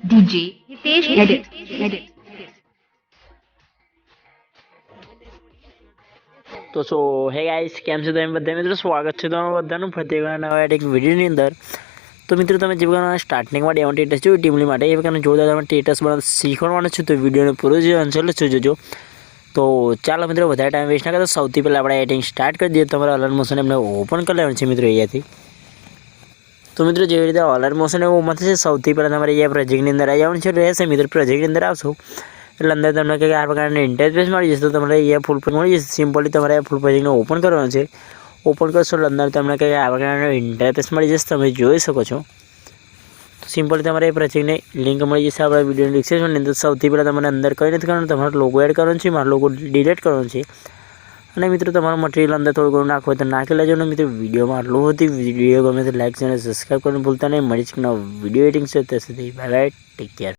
DJ Hitesh Edit. તો સો હે guys, કેમ છો તમે બધા મિત્રો? સ્વાગત છે તમારું બધાનું ફતેગા નવા એક વિડીયોની અંદર. તો મિત્રો, તમે જે પ્રકારના સ્ટાર્ટિંગમાં ડેમો ટેટસ જોયું ટીમલી માટે, એ પ્રકારનું જોરદાર તમે ટેટસ બનાવવાનું શીખવાનું છે. તો વિડીયોને પૂરો જે અંશલ જોજો. તો ચાલો મિત્રો, વધારે ટાઈમ વેસ્ટ ના કરતા સૌથી પહેલાં આપણે એડિટિંગ સ્ટાર્ટ કરી દઈએ. તમારા અલર્ટ મોશન એમને ઓપન કરી લેવાનું છે મિત્રો અહીંયાથી. તો મિત્રો, જેવી રીતે અલર્ટ મોશન એવું ઓપન થશે, સૌથી પહેલાં તમારે અહીંયા પ્રોજેક્ટની અંદર આવી જવાનું છે. રહેશે મિત્રો, પ્રોજેક્ટની અંદર આવશો એટલે અંદર તમને કંઈક આ પ્રકારની ઇન્ટરફેસ મળી જશે. તો તમારે અહીંયા ફૂલ પ્રોજેક્ટ મળી જશે. સિમ્પલી તમારે ફૂલ પ્રોજેક્ટને ઓપન કરવાનું છે. ઓપન કરશો એટલે અંદર તમને કંઈક આ પ્રકારનો ઇન્ટરફેસ મળી જશે, તમે જોઈ શકો છો. તો સિમ્પલી તમારે એ પ્રોજેક્ટની લિંક મળી જશે આપણા વિડીયોની ડિસ્ક્રિપ્શનની અંદર. સૌથી પહેલાં તમારે અંદર કંઈ નથી કરવાનું, તમારો લોગો એડ કરવાનો છે. મારો લોગો ડિલીટ કરવાનો છે. અને મિત્રો, તમારું મટીરિયલ અંદર થોડું ઘણું નાખવું હોય તો નાખી લેજો. અને મિત્રો, વિડીયોમાં આટલું હતી. વિડીયો ગમે તો લાઈક અને સબસ્ક્રાઈબ કરવાનું ભૂલતા નહીં. મળી જ વિડીયો એડિટિંગ છે ત્યાં સુધી બાય બાય, ટેક કેર.